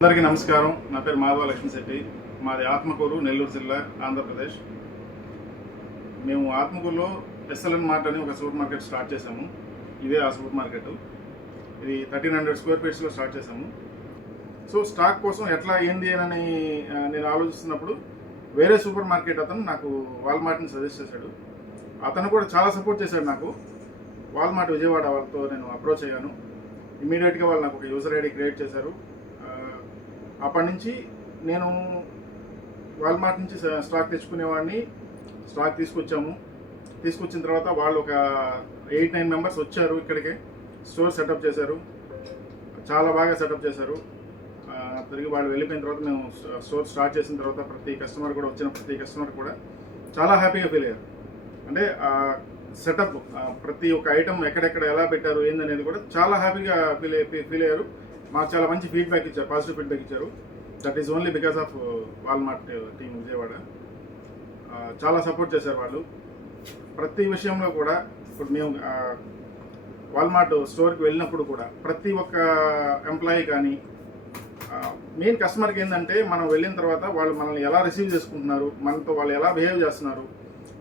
అందరికీ నమస్కారం. నా పేరు మాధవ లక్ష్మీ శెట్టి. మాది ఆత్మకూరు, నెల్లూరు జిల్లా, ఆంధ్రప్రదేశ్. మేము ఆత్మకూరులో ఎస్ఎల్ఎన్ మార్ట్ అని ఒక సూపర్ మార్కెట్ స్టార్ట్ చేశాము. ఇదే ఆ సూపర్ మార్కెట్. ఇది 1300 స్క్వేర్ ఫీట్స్లో స్టార్ట్ చేశాము. సో స్టాక్ కోసం ఎట్లా ఏంది అని నేను ఆలోచిస్తున్నప్పుడు వేరే సూపర్ మార్కెట్ అతను నాకు వాల్మార్ట్ని సజెస్ట్ చేశాడు. అతను కూడా చాలా సపోర్ట్ చేశాడు నాకు. వాల్మార్ట్ విజయవాడ వాళ్ళతో నేను అప్రోచ్ అయ్యాను. ఇమీడియట్గా వాళ్ళు నాకు ఒక యూజర్ ఐడి క్రియేట్ చేశారు. అప్పటి నుంచి నేను వాల్మార్ట్ నుంచి స్టాక్ తెచ్చుకునేవాడిని. స్టాక్ తీసుకొచ్చిన తర్వాత వాళ్ళు ఒక 8-9 మెంబర్స్ వచ్చారు. ఇక్కడికే స్టోర్ సెటప్ చేశారు. చాలా బాగా సెటప్ చేశారు. తిరిగి వాళ్ళు వెళ్ళిపోయిన తర్వాత మేము స్టోర్ స్టార్ట్ చేసిన తర్వాత వచ్చిన ప్రతి కస్టమర్ కూడా చాలా హ్యాపీగా ఫీల్ అయ్యారు. అంటే సెటప్ ప్రతి ఒక్క ఐటమ్ ఎక్కడెక్కడ ఎలా పెట్టారు ఏందనేది కూడా చాలా హ్యాపీగా ఫీల్ అయ్యారు. మాకు చాలా మంచి ఫీడ్బ్యాక్ ఇచ్చారు, పాజిటివ్ ఫీడ్బ్యాక్ ఇచ్చారు. That is only because of Walmart team Vijayawada. చాలా సపోర్ట్ చేశారు వాళ్ళు ప్రతి విషయంలో కూడా. ఇప్పుడు మేము వాల్మార్ట్ స్టోర్కి వెళ్ళినప్పుడు కూడా ప్రతి ఒక్క ఎంప్లాయీ కానీ మెయిన్ కస్టమర్కి ఏంటంటే మనం వెళ్ళిన తర్వాత వాళ్ళు మనల్ని ఎలా రిసీవ్ చేసుకుంటున్నారు, మనతో వాళ్ళు ఎలా బిహేవ్ చేస్తున్నారు,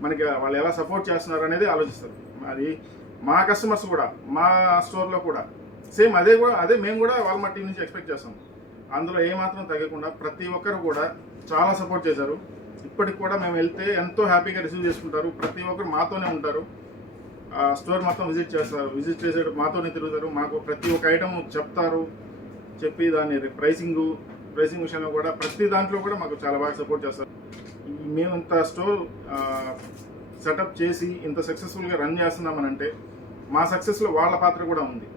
మనకి వాళ్ళు ఎలా సపోర్ట్ చేస్తున్నారు అనేది ఆలోచిస్తారు. అది మా కస్టమర్స్ కూడా మా స్టోర్లో కూడా సేమ్ అదే మేము కూడా వాల్మార్ట్ టీం నుంచి ఎక్స్పెక్ట్ చేస్తాం. అందులో ఏమాత్రం తగ్గకుండా ప్రతి ఒక్కరు కూడా చాలా సపోర్ట్ చేశారు. ఇప్పటికి కూడా మేము వెళ్తే ఎంతో హ్యాపీగా రిసీవ్ చేసుకుంటారు. ప్రతి ఒక్కరు మాతోనే ఉంటారు. స్టోర్ మొత్తం విజిట్ చేసేటప్పుడు మాతోనే తిరుగుతారు. మాకు ప్రతి ఒక్క ఐటమ్ చెప్తారు. చెప్పి దాని ప్రైసింగ్ విషయంలో కూడా ప్రతి దాంట్లో కూడా మాకు చాలా బాగా సపోర్ట్ చేస్తారు. మేము ఇంత స్టోర్ సెటప్ చేసి ఇంత సక్సెస్ఫుల్గా రన్ చేస్తున్నామనంటే మా సక్సెస్లో వాళ్ళ పాత్ర కూడా ఉంది.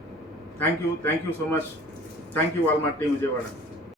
Thank you so much. Thank you Walmart team Vijayawada.